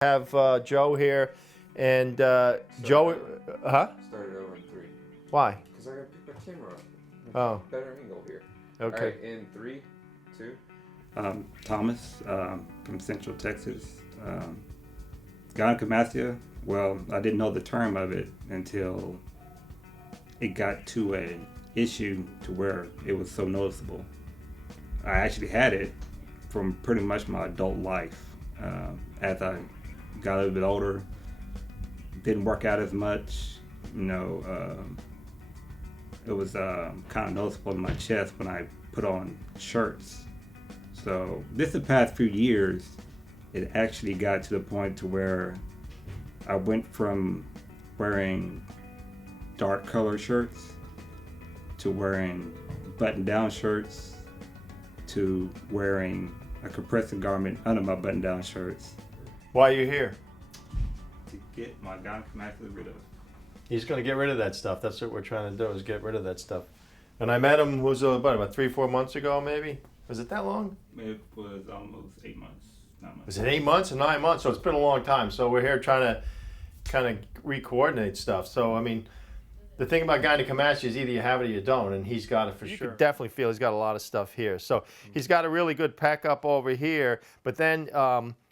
Have Joe here, and Joe, Started over in 3. Why? Because I gotta pick my camera up. Oh, Better angle here. okay. Alright, in 3, 2. Thomas from Central Texas. Gynecomastia, well, I didn't know the term of it until it got to an issue to where it was so noticeable. I actually had it from pretty much my adult life. As I got a little bit older, didn't work out as much, it was kind of noticeable in my chest when I put on shirts. So the past few years, it actually got to the point to where I went from wearing dark color shirts to wearing button-down shirts to wearing a compressive garment under my button-down shirts. Why are you here? To get my gynecomastia rid of. He's going to get rid of that stuff. That's what we're trying to do, is get rid of that stuff. And I met him, about 3-4 months ago, maybe? Was it that long? It was almost 8 months, 9 months. Was it 8 months or 9 months? So it's been a long time. So we're here trying to kind of re-coordinate stuff. So, I mean, the thing about gynecomastia is either you have it or you don't, and he's got it for sure. You can definitely feel he's got a lot of stuff here. So he's got a really good pack up over here, but then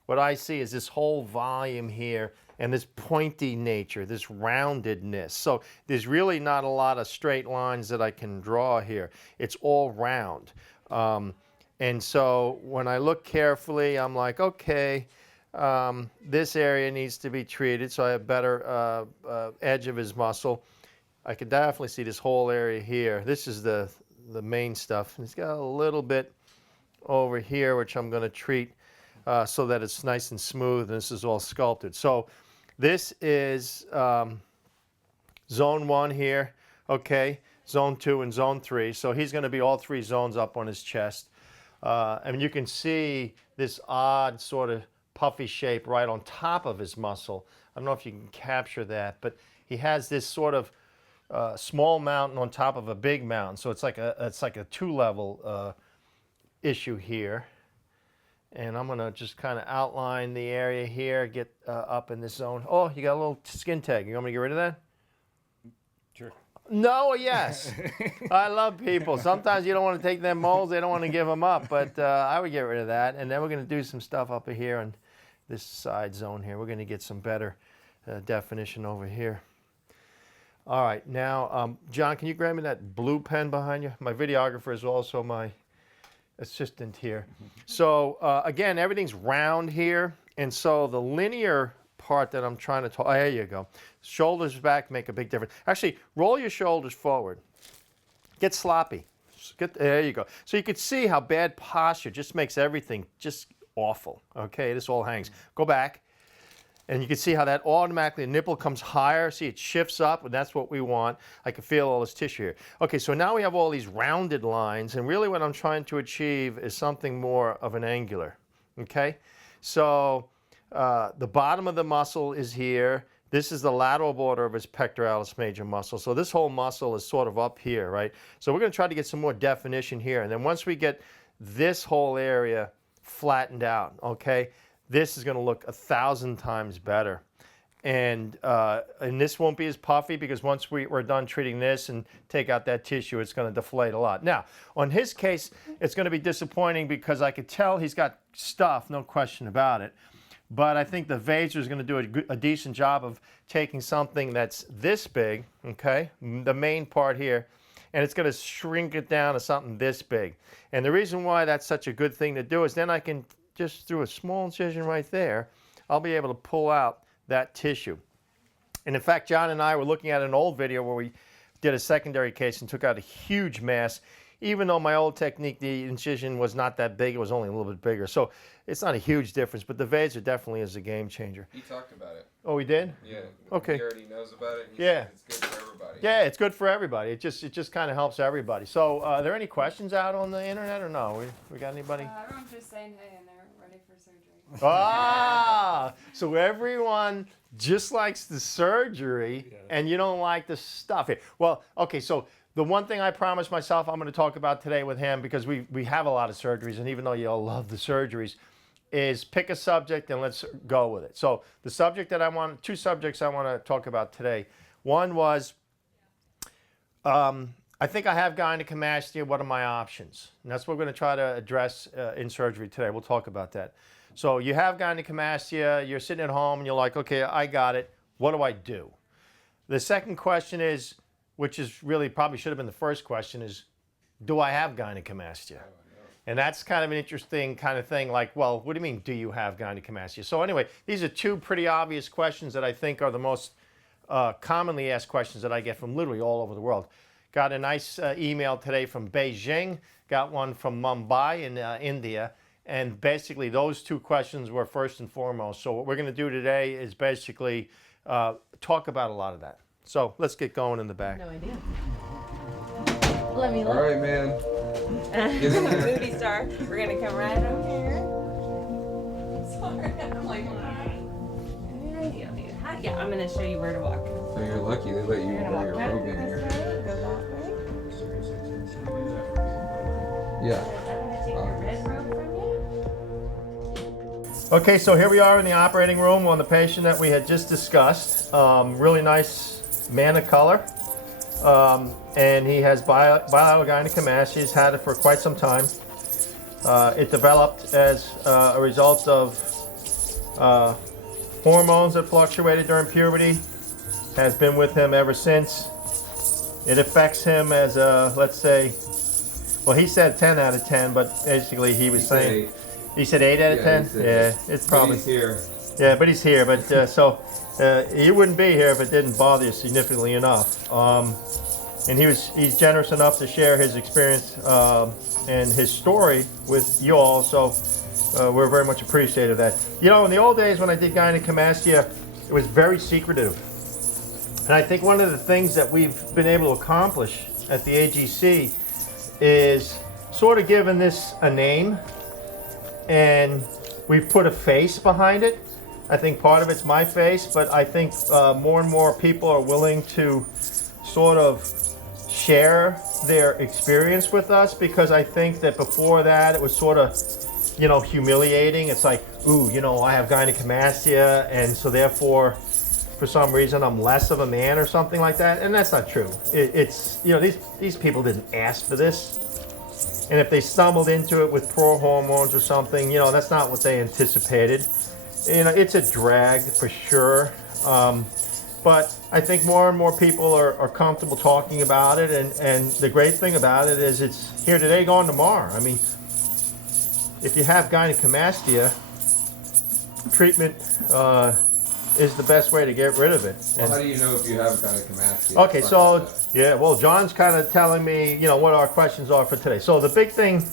what I see is this whole volume here and this pointy nature, this roundedness. So there's really not a lot of straight lines that I can draw here. It's all round. And so when I look carefully, I'm like, okay, this area needs to be treated so I have better edge of his muscle. I can definitely see this whole area here. This is the main stuff. And he's got a little bit over here, which I'm going to treat so that it's nice and smooth, and this is all sculpted. So this is zone 1 here, okay, zone 2 and zone 3. So he's going to be all 3 zones up on his chest. And you can see this odd sort of puffy shape right on top of his muscle. I don't know if you can capture that, but he has this sort of small mountain on top of a big mountain. So it's like a 2-level issue here. And I'm going to just kind of outline the area here, get up in this zone. Oh, you got a little skin tag. You want me to get rid of that? Sure. No or yes? I love people. Sometimes you don't want to take them moles. They don't want to give them up. But I would get rid of that. And then we're going to do some stuff up here in this side zone here. We're going to get some better definition over here. All right. Now, John, can you grab me that blue pen behind you? My videographer is also my assistant here. So again, everything's round here, and so the linear part that I'm trying to talk, there you go. Shoulders back make a big difference. Actually, roll your shoulders forward. Get sloppy. There you go. So you can see how bad posture just makes everything just awful. Okay, this all hangs. Go back. And you can see how that automatically, the nipple comes higher. See, it shifts up, and that's what we want. I can feel all this tissue here. Okay, so now we have all these rounded lines, and really what I'm trying to achieve is something more of an angular, okay? So the bottom of the muscle is here. This is the lateral border of his pectoralis major muscle. So this whole muscle is sort of up here, right? So we're going to try to get some more definition here. And then once we get this whole area flattened out, okay, this is going to look 1,000 times better. And this won't be as puffy because once we're done treating this and take out that tissue, it's going to deflate a lot. Now, on his case, it's going to be disappointing because I could tell he's got stuff, no question about it. But I think the Vaser is going to do a decent job of taking something that's this big, okay, the main part here, and it's going to shrink it down to something this big. And the reason why that's such a good thing to do is then I can just through a small incision right there, I'll be able to pull out that tissue. And in fact, John and I were looking at an old video where we did a secondary case and took out a huge mass. Even though my old technique, the incision was not that big, it was only a little bit bigger. So it's not a huge difference, but the Vaser definitely is a game changer. He talked about it. Oh, he did? Yeah. Okay. He already knows about it. Yeah. It's good for everybody. Yeah, it's good for everybody. It just kind of helps everybody. So are there any questions out on the internet or no? We got anybody? Everyone's just saying hey and they're ready for surgery. Ah, so everyone just likes the surgery and you don't like the stuff here. Well, okay, so the one thing I promised myself I'm going to talk about today with him, because we have a lot of surgeries, and even though you all love the surgeries, is pick a subject and let's go with it. So the subject that two subjects I want to talk about today. One was, I think I have gynecomastia. What are my options? And that's what we're going to try to address in surgery today. We'll talk about that. So you have gynecomastia, you're sitting at home and you're like, okay, I got it. What do I do? The second question is, which is really probably should have been the first question, is do I have gynecomastia? And that's kind of an interesting kind of thing, like, well, what do you mean, do you have gynecomastia? So anyway, these are two pretty obvious questions that I think are the most commonly asked questions that I get from literally all over the world. Got a nice email today from Beijing, got one from Mumbai in India, and basically those two questions were first and foremost. So what we're going to do today is basically talk about a lot of that. So let's get going in the back. No idea. Let me look. All right, man. Get in there. Movie star. We're gonna come right over here. Sorry, I'm like, any idea, dude? Yeah, I'm gonna show you where to walk. So you're lucky they let you You're gonna wear your walk robe in this here. way, go that way. Yeah. I'm gonna take your red robe from you. Okay, so here we are in the operating room on the patient that we had just discussed. Really nice man of color. And he has bilateral gynecomastia. He's had it for quite some time. It developed as a result of hormones that fluctuated during puberty. Has been with him ever since. It affects him as a, let's say, well, he said 10 out of 10, but basically he was saying, he said 8 out of 10? Yeah, it's probably. He's here. Yeah, but he's here. But so he wouldn't be here if it didn't bother you significantly enough. And he's generous enough to share his experience and his story with you all. So we're very much appreciative of that. You know, in the old days when I did gynecomastia, it was very secretive. And I think one of the things that we've been able to accomplish at the AGC is sort of given this a name, and we've put a face behind it. I think part of it's my face, but I think more and more people are willing to sort of share their experience with us, because I think that before that it was sort of, you know, humiliating. It's like, ooh, you know, I have gynecomastia, and so therefore for some reason I'm less of a man or something like that, and that's not true. It's, you know, these people didn't ask for this, and if they stumbled into it with poor hormones or something, you know, that's not what they anticipated. You know, it's a drag for sure. But I think more and more people are comfortable talking about it, and the great thing about it is it's here today, gone tomorrow. I mean, if you have gynecomastia, treatment is the best way to get rid of it. Well, how do you know if you have gynecomastia? Okay, so yeah, well, John's kind of telling me, you know, what our questions are for today. So the big thing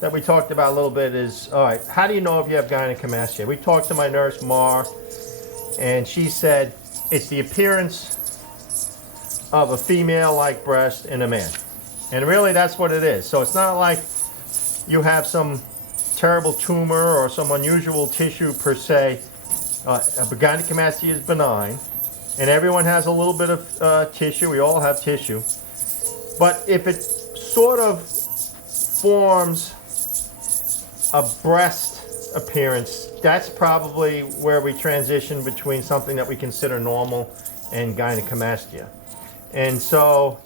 that we talked about a little bit is, all right, how do you know if you have gynecomastia? We talked to my nurse, Mar, and she said it's the appearance of a female-like breast in a man. And really, that's what it is. So it's not like you have some terrible tumor or some unusual tissue per se. Gynecomastia is benign, and everyone has a little bit of tissue. We all have tissue. But if it sort of forms a breast appearance, that's probably where we transition between something that we consider normal and gynecomastia. And so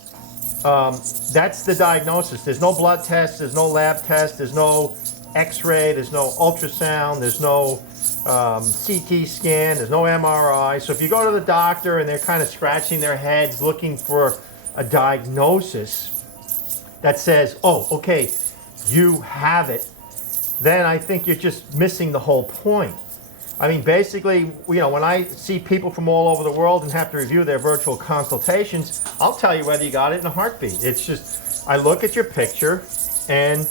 that's the diagnosis. There's no blood test, there's no lab test, there's no x-ray, there's no ultrasound, there's no CT scan, there's no MRI. So if you go to the doctor and they're kind of scratching their heads looking for a diagnosis that says, oh, okay, you have it, then I think you're just missing the whole point. I mean, basically, you know, when I see people from all over the world and have to review their virtual consultations, I'll tell you whether you got it in a heartbeat. It's just, I look at your picture and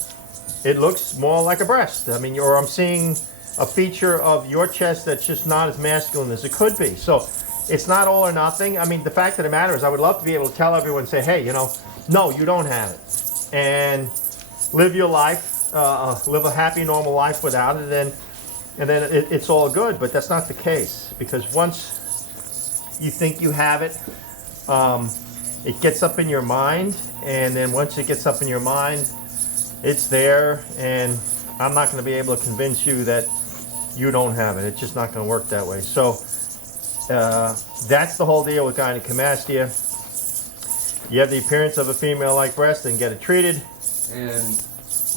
it looks more like a breast. I mean, or I'm seeing a feature of your chest that's just not as masculine as it could be. So it's not all or nothing. I mean, the fact of the matter is I would love to be able to tell everyone, say, hey, you know, no, you don't have it. And live your life, live a happy, normal life without it, and then it's all good. But that's not the case, because once you think you have it, it gets up in your mind, and then once it gets up in your mind, it's there, and I'm not going to be able to convince you that you don't have it. It's just not going to work that way. So that's the whole deal with gynecomastia. You have the appearance of a female-like breast and get it treated. And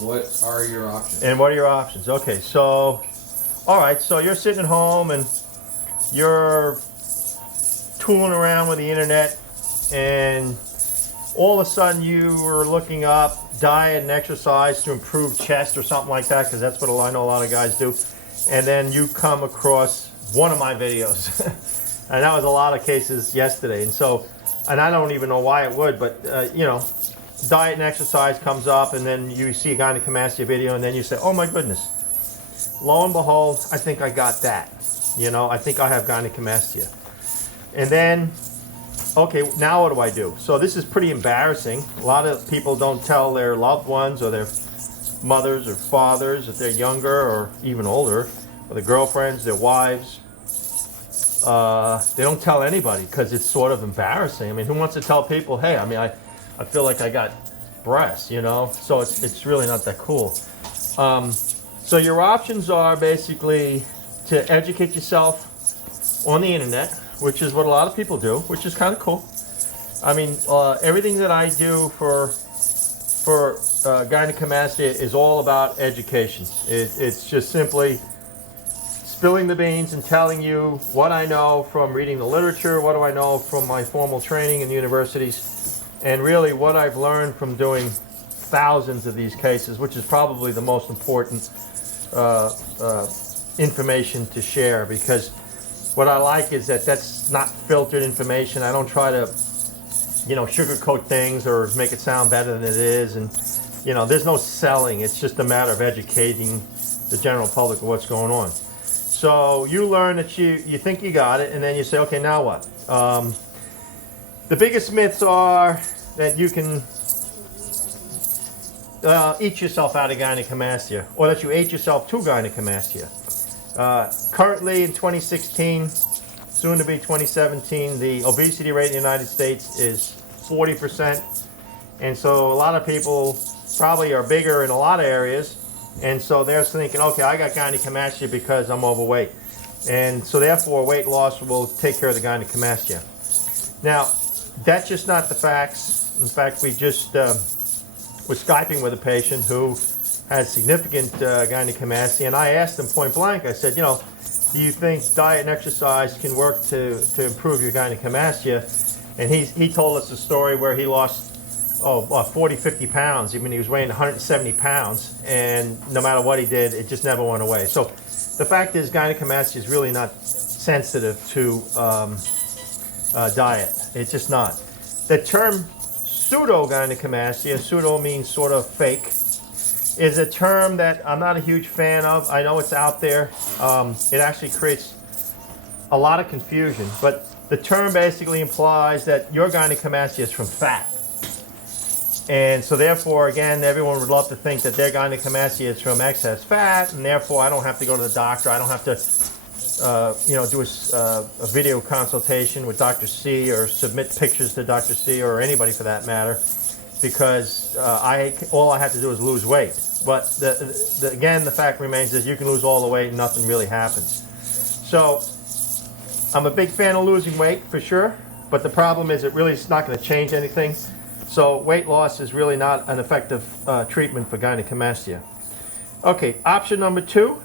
what are your options? And what are your options? Okay, so, all right, so you're sitting at home and you're tooling around with the internet, and all of a sudden you were looking up diet and exercise to improve chest or something like that, because that's what I know a lot of guys do. And then you come across one of my videos. And that was a lot of cases yesterday. And so, and I don't even know why it would, but you know, diet and exercise comes up, and then you see a gynecomastia video, and then you say, oh my goodness, lo and behold, I think I got that. You know, I think I have gynecomastia. And then, okay, now what do I do? So this is pretty embarrassing. A lot of people don't tell their loved ones or their mothers or fathers if they're younger or even older, or their girlfriends, their wives. They don't tell anybody because it's sort of embarrassing. I mean, who wants to tell people, hey, I mean, I feel like I got breasts, you know? So it's really not that cool. So your options are basically to educate yourself on the internet, which is what a lot of people do, which is kind of cool. I mean, everything that I do for gynecomastia is all about education. It's just simply spilling the beans and telling you what I know from reading the literature, what do I know from my formal training in universities, and really what I've learned from doing thousands of these cases, which is probably the most important information to share, because what I like is that that's not filtered information. I don't try to, you know, sugarcoat things or make it sound better than it is, and you know, there's no selling. It's just a matter of educating the general public of what's going on. So you learn that you think you got it, and then you say, okay, now what? The biggest myths are that you can eat yourself out of gynecomastia, or that you ate yourself to gynecomastia. Currently in 2016, soon to be 2017, the obesity rate in the United States is 40%. And so a lot of people probably are bigger in a lot of areas. And so they're thinking, okay, I got gynecomastia because I'm overweight. And so therefore weight loss will take care of the gynecomastia. Now, that's just not the facts. In fact, we just was Skyping with a patient who has significant gynecomastia, and I asked him point blank, I said, you know, do you think diet and exercise can work to improve your gynecomastia? And he told us a story where he lost 40, 50 pounds. I mean, he was weighing 170 pounds, and no matter what he did, it just never went away. So the fact is, gynecomastia is really not sensitive to diet. It's just not. The term pseudo gynecomastia, pseudo means sort of fake, is a term that I'm not a huge fan of. I know it's out there. It actually creates a lot of confusion, but the term basically implies that your gynecomastia is from fat. And so therefore, again, everyone would love to think that their gynecomastia is from excess fat, and therefore I don't have to go to the doctor. I don't have to do a video consultation with Dr. C or submit pictures to Dr. C or anybody for that matter, because all I have to do is lose weight. But again, the fact remains that you can lose all the weight and nothing really happens. So I'm a big fan of losing weight for sure, but the problem is it really is not going to change anything. So weight loss is really not an effective treatment for gynecomastia. Okay, option number 2,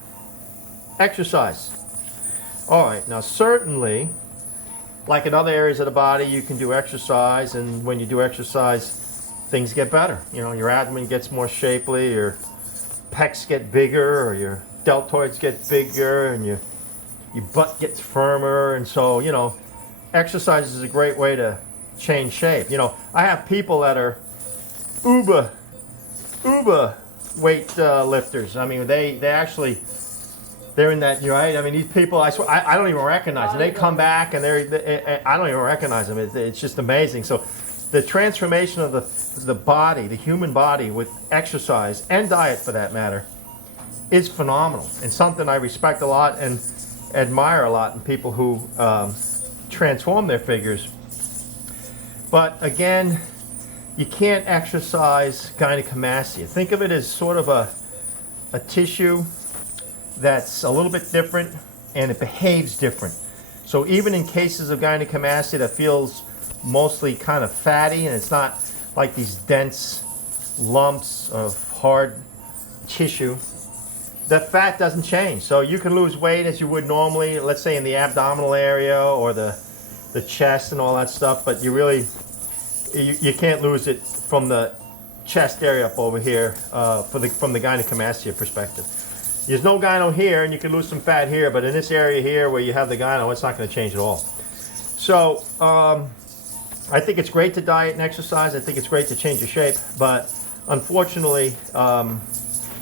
exercise. All right, now certainly, like in other areas of the body, you can do exercise, and when you do exercise, things get better. You know, your abdomen gets more shapely, your pecs get bigger, or your deltoids get bigger, and your butt gets firmer, and so, you know, exercise is a great way to change shape. You know, I have people that are uber weight lifters. I mean, they're in that, right? I mean, these people, I swear, I don't even recognize them. They come back and I don't even recognize them. It's just amazing. So the transformation of the body, the human body, with exercise and diet for that matter, is phenomenal, and something I respect a lot and admire a lot in people who transform their figures. But again, you can't exercise gynecomastia. Think of it as sort of a tissue. that's a little bit different and it behaves different. So even in cases of gynecomastia that feels mostly kind of fatty and it's not like these dense lumps of hard tissue, the fat doesn't change. So you can lose weight as you would normally, let's say in the abdominal area or the chest and all that stuff, but you really, you can't lose it from the chest area up over here from the gynecomastia perspective. There's no gyno here, and you can lose some fat here, but in this area here where you have the gyno, it's not going to change at all. So I think it's great to diet and exercise. I think it's great to change your shape, but unfortunately,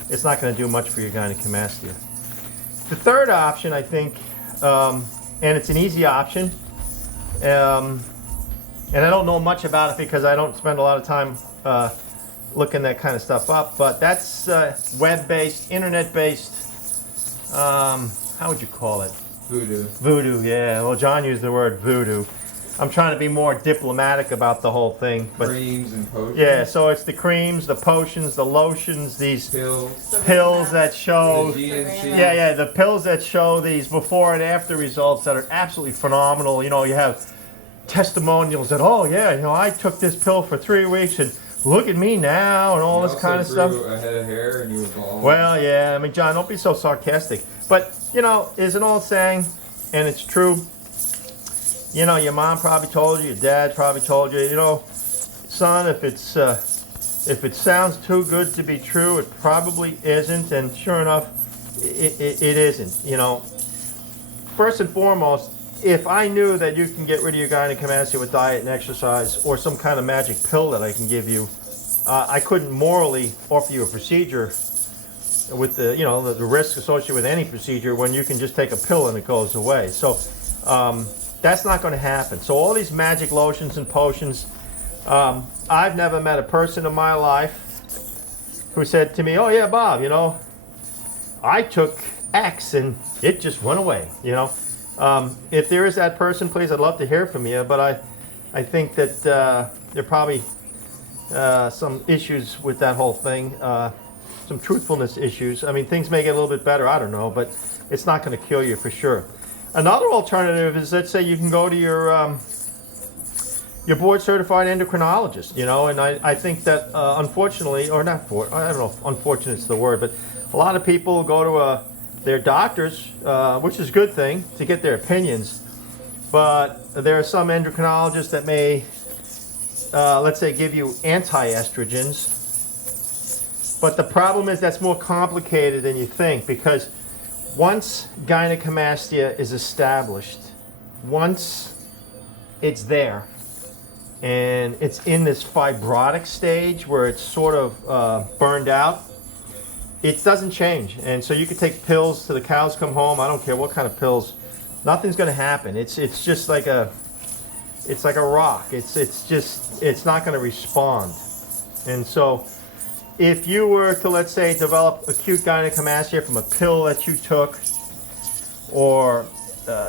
it's not going to do much for your gynecomastia. The third option, I think, and it's an easy option, and I don't know much about it because I don't spend a lot of time looking that kind of stuff up, but that's web-based, internet-based, how would you call it? Voodoo. Voodoo, yeah. Well, John used the word voodoo. I'm trying to be more diplomatic about the whole thing. But Creams and potions. yeah, so it's the creams, the potions, the lotions, these Pills. pills that show... The GNC. Yeah, the pills that show these before and after results that are absolutely phenomenal. You know, you have testimonials that, oh yeah, you know, I took this pill for 3 weeks and look at me now and all You this kind of stuff. also grew a head of hair and you were bald. Well, yeah, I mean, John, don't be so sarcastic. But, you know, is an old saying, and it's true. You know, your mom probably told you, your dad probably told you, you know, son, if it sounds too good to be true, it probably isn't. And sure enough, it isn't, you know. First and foremost, if I knew that you can get rid of your gynecomastia with diet and exercise or some kind of magic pill that I can give you, I couldn't morally offer you a procedure with the, you know, the risk associated with any procedure when you can just take a pill and it goes away. So that's not going to happen. So all these magic lotions and potions, I've never met a person in my life who said to me, oh yeah, Bob, you know, I took X and it just went away, you know. If there is that person, please, I'd love to hear from you, but I think that there are probably some issues with that whole thing, some truthfulness issues. I mean, things may get a little bit better, I don't know, but it's not going to kill you for sure. Another alternative is, let's say you can go to your board-certified endocrinologist, you know, and I think that unfortunately, or not, I don't know if unfortunate is the word, but a lot of people go to their doctors, which is a good thing, to get their opinions. But there are some endocrinologists that may, let's say, give you anti-estrogens. But the problem is that's more complicated than you think, because once gynecomastia is established, once it's there, and it's in this fibrotic stage where it's sort of burned out, it doesn't change. And so you can take pills till the cows come home. I don't care what kind of pills. Nothing's going to happen. It's just like a rock. It's not going to respond. And so if you were to, let's say, develop acute gynecomastia from a pill that you took or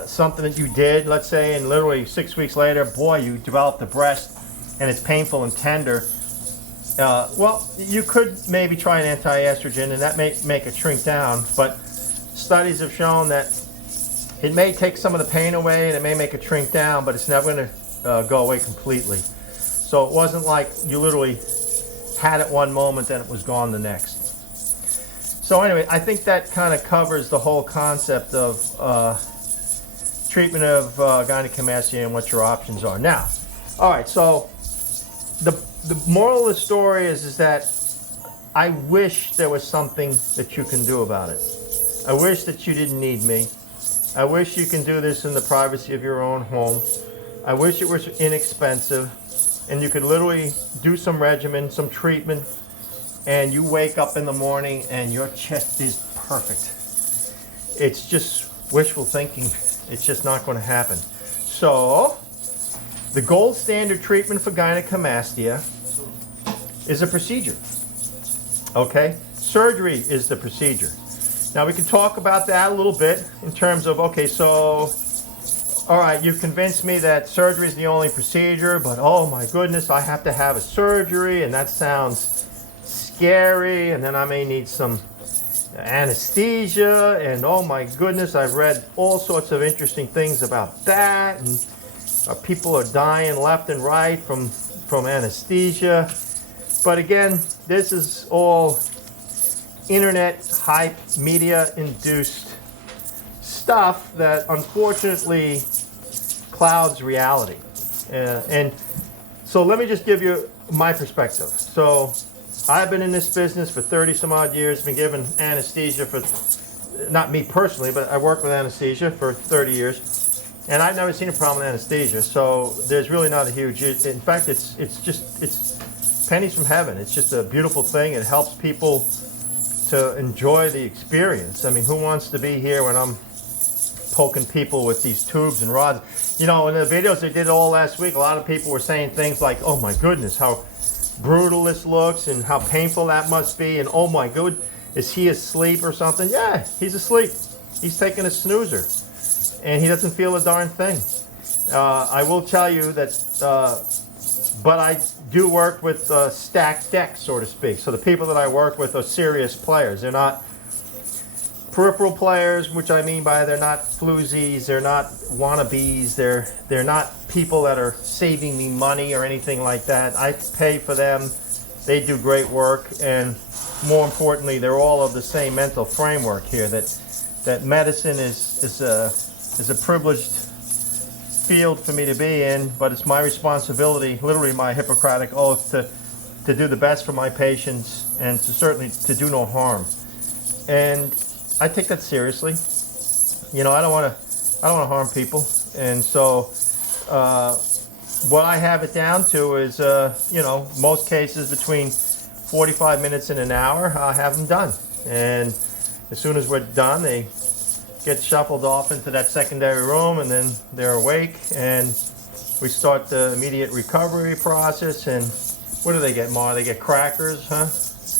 something that you did, let's say, and literally 6 weeks later, boy, you developed a breast and it's painful and tender, well, you could maybe try an anti-estrogen, and that may make it shrink down, but studies have shown that it may take some of the pain away and it may make it shrink down, but it's never going to go away completely. So it wasn't like you literally had it one moment and it was gone the next. So anyway, I think that kind of covers the whole concept of treatment of gynecomastia and what your options are. Now, all right, so the moral of the story is that I wish there was something that you can do about it. I wish that you didn't need me. I wish you can do this in the privacy of your own home. I wish it was inexpensive and you could literally do some regimen, some treatment, and you wake up in the morning and your chest is perfect. It's just wishful thinking. It's just not going to happen. So, the gold standard treatment for gynecomastia is a procedure. Okay? Surgery is the procedure. Now we can talk about that a little bit in terms of, okay, so, all right, you've convinced me that surgery is the only procedure, but oh my goodness, I have to have a surgery, and that sounds scary, and then I may need some anesthesia, and oh my goodness, I've read all sorts of interesting things about that, and people are dying left and right from anesthesia. But again, this is all internet hype, media induced stuff that unfortunately clouds reality. And so let me just give you my perspective. So I've been in this business for 30 some odd years, been given anesthesia for, not me personally, but I worked with anesthesia for 30 years. And I've never seen a problem with anesthesia, so there's really not a huge, in fact, it's pennies from heaven. It's just a beautiful thing. It helps people to enjoy the experience. I mean, who wants to be here when I'm poking people with these tubes and rods? You know, in the videos they did all last week, a lot of people were saying things like, oh my goodness, how brutal this looks and how painful that must be, and oh my god, is he asleep or something? Yeah, he's asleep. He's taking a snoozer and he doesn't feel a darn thing. I will tell you that, but I do work with stacked decks, so to speak. So the people that I work with are serious players. They're not peripheral players, which I mean by they're not floozies, they're not wannabes, they're not people that are saving me money or anything like that. I pay for them, they do great work, and more importantly, they're all of the same mental framework here, that medicine is a privileged field for me to be in, but it's my responsibility, literally my Hippocratic oath, to do the best for my patients and to certainly to do no harm. And I take that seriously. You know, I don't want to harm people, and so what I have it down to is, you know, most cases between 45 minutes and an hour, I have them done. And as soon as we're done, they get shuffled off into that secondary room, and then they're awake, and we start the immediate recovery process. And what do they get, Ma? They get crackers, huh?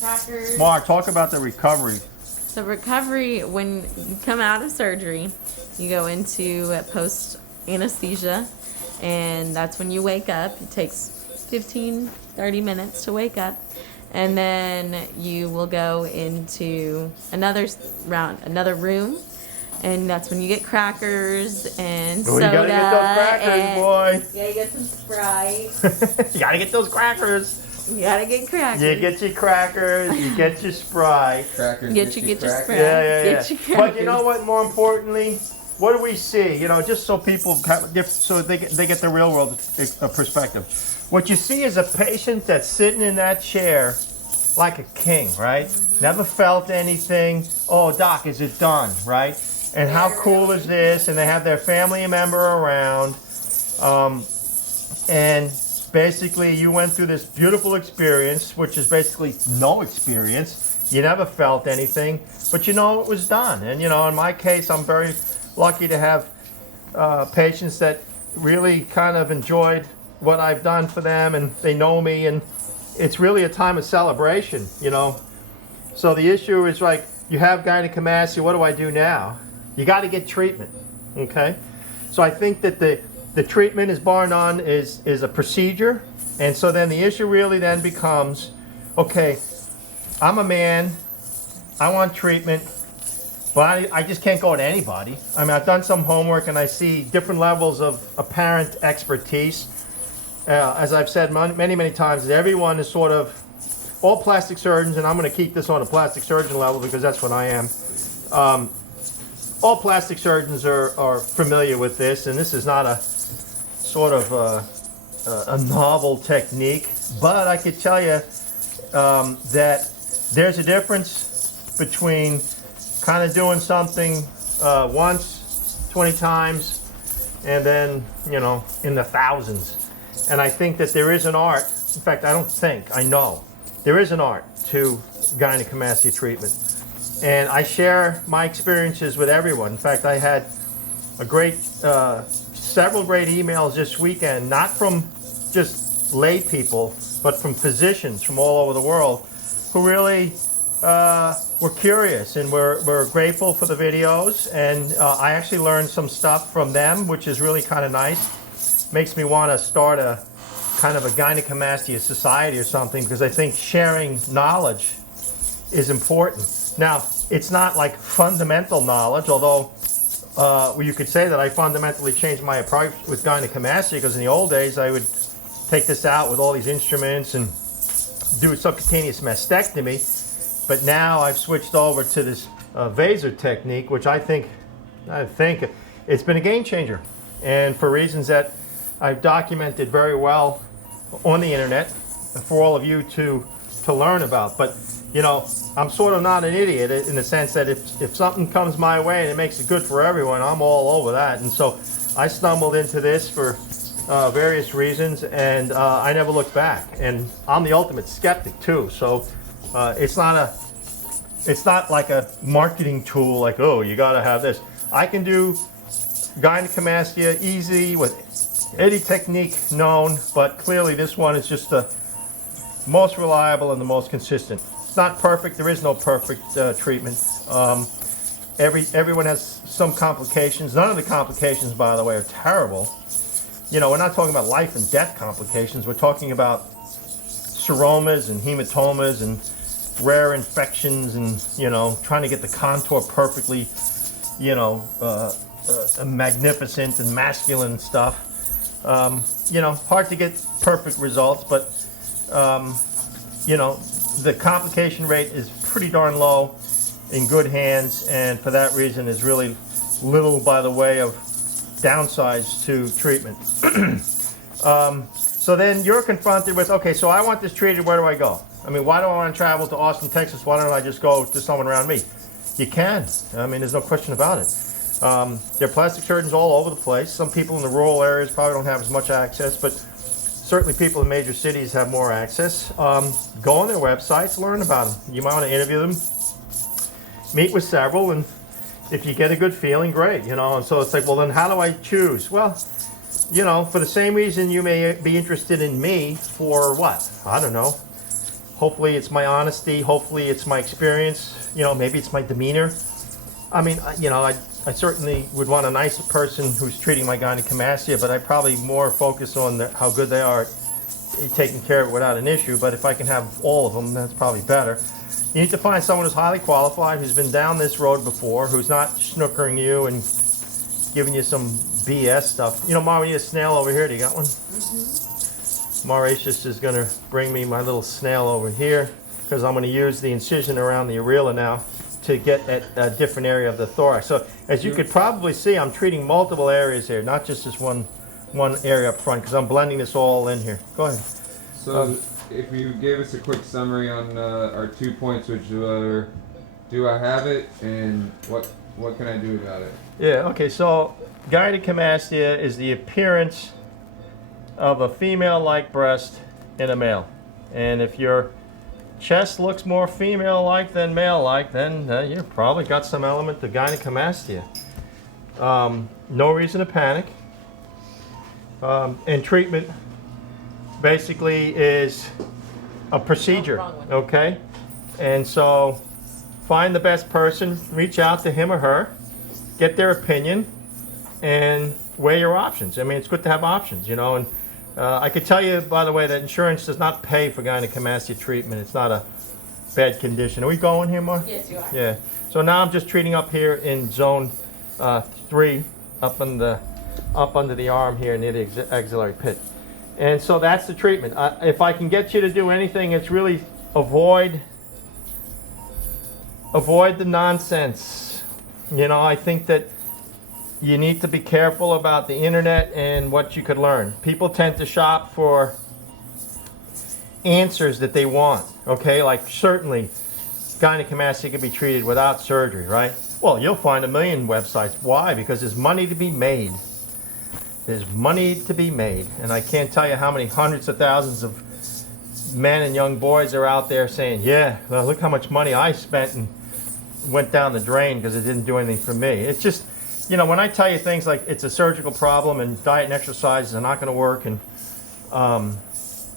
Crackers. Mark, talk about the recovery. So recovery, when you come out of surgery, you go into post anesthesia, and that's when you wake up. It takes 15, 30 minutes to wake up. And then you will go into another room, and that's when you get crackers and soda. You gotta get those crackers, boy. You gotta get some Sprite. You gotta get those crackers. You gotta get crackers. You get your crackers, you get your Sprite. Crackers. Get your crackers. Sprite. Yeah. Get your crackers. But you know what, more importantly, what do we see? You know, just so people, so they get the real world perspective. What you see is a patient that's sitting in that chair like a king, right? Mm-hmm. Never felt anything. Oh, doc, is it done, right? And how cool is this? And they have their family member around. And basically, you went through this beautiful experience, which is basically no experience. You never felt anything, but you know it was done. And you know, in my case, I'm very lucky to have patients that really kind of enjoyed what I've done for them, and they know me, and it's really a time of celebration, you know. So the issue is like, you have gynecomastia, what do I do now? You got to get treatment, okay? So I think that the treatment is bar none is a procedure, and so then the issue really then becomes, okay, I'm a man, I want treatment, but I just can't go to anybody. I mean, I've done some homework and I see different levels of apparent expertise. As I've said many times, everyone is sort of, all plastic surgeons, and I'm going to keep this on a plastic surgeon level because that's what I am. All plastic surgeons are familiar with this, and this is not a sort of a novel technique, but I could tell you that there's a difference between kind of doing something once, 20 times, and then, you know, in the thousands. And I think that there is an art, in fact, I don't think, I know, there is an art to gynecomastia treatment. And I share my experiences with everyone. In fact, I had several great emails this weekend, not from just lay people, but from physicians from all over the world who really were curious, and we're grateful for the videos. And I actually learned some stuff from them, which is really kind of nice. Makes me want to start a kind of a gynecomastia society or something, because I think sharing knowledge is important. Now, it's not like fundamental knowledge, although you could say that I fundamentally changed my approach with gynecomastia, because in the old days I would take this out with all these instruments and do a subcutaneous mastectomy, but now I've switched over to this Vaser technique, which I think it's been a game changer, and for reasons that I've documented very well on the internet for all of you to learn about. But you know, I'm sort of not an idiot in the sense that if something comes my way and it makes it good for everyone, I'm all over that. And so I stumbled into this for various reasons, and I never looked back. And I'm the ultimate skeptic too. So it's not like a marketing tool, like, oh, you got to have this. I can do gynecomastia easy with any technique known, but clearly this one is just the most reliable and the most consistent. It's not perfect. There is no perfect treatment. Everyone has some complications. None of the complications, by the way, are terrible. You know, we're not talking about life and death complications. We're talking about seromas and hematomas and rare infections, and you know, trying to get the contour perfectly, you know, magnificent and masculine stuff. You know, hard to get perfect results, but you know, the complication rate is pretty darn low in good hands, and for that reason is really little by the way of downsides to treatment. So then you're confronted with, okay, so I want this treated, where do I go? I mean, why do I want to travel to Austin, Texas? Why don't I just go to someone around me? You can. I mean, there's no question about it. There are plastic surgeons all over the place. Some people in the rural areas probably don't have as much access, but certainly people in major cities have more access. Go on their websites, learn about them. You might want to interview them, meet with several, and if you get a good feeling, great, you know. And so it's like, well, then how do I choose? Well, you know, for the same reason you may be interested in me, for what? I don't know. Hopefully it's my honesty. Hopefully it's my experience. You know, maybe it's my demeanor. I mean, you know, I certainly would want a nice person who's treating my gynecomastia, but I probably more focus on how good they are at taking care of it without an issue. But if I can have all of them, that's probably better. You need to find someone who's highly qualified, who's been down this road before, who's not snookering you and giving you some BS stuff. You know, Mom, we need a snail over here. Do you got one? Mauritius is going to bring me my little snail over here, because I'm going to use the incision around the areola now to get at a different area of the thorax. So as you could probably see, I'm treating multiple areas here, not just this one area up front, because I'm blending this all in here. Go ahead. So if you gave us a quick summary on our 2 points, which were, do I have it, and what can I do about it? Yeah, okay, so gynecomastia is the appearance of a female-like breast in a male. And if your chest looks more female-like than male-like, then you probably got some element of gynecomastia. No reason to panic. And treatment basically is a procedure, okay? And so find the best person, reach out to him or her, get their opinion, and weigh your options. I mean, it's good to have options, you know. And I could tell you, by the way, that insurance does not pay for gynecomastia treatment. It's not a bad condition. Are we going here, Mark? Yes, you are. Yeah. So now I'm just treating up here in zone 3, up under the arm here near the axillary pit. And so that's the treatment. If I can get you to do anything, it's really avoid the nonsense. You know, I think that you need to be careful about the internet and what you could learn. People tend to shop for answers that they want, okay? Like, certainly gynecomastia can be treated without surgery, right? Well, you'll find a million websites. Why? Because there's money to be made. There's money to be made. And I can't tell you how many hundreds of thousands of men and young boys are out there saying, yeah, well, look how much money I spent and went down the drain because it didn't do anything for me. It's just, you know, when I tell you things like it's a surgical problem and diet and exercise are not going to work, and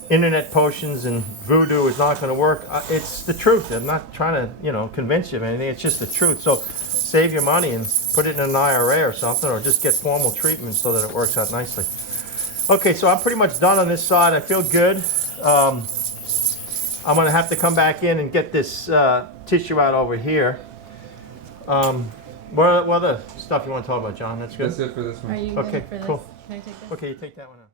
internet potions and voodoo is not going to work, it's the truth. I'm not trying to, you know, convince you of anything. It's just the truth. So save your money and put it in an IRA or something, or just get formal treatment so that it works out nicely. Okay, so I'm pretty much done on this side. I feel good. I'm going to have to come back in and get this tissue out over here. What other stuff you want to talk about, John? That's good. That's it for this one. Are you Okay, good for this? cool. Can I take this? Okay, you take that one out.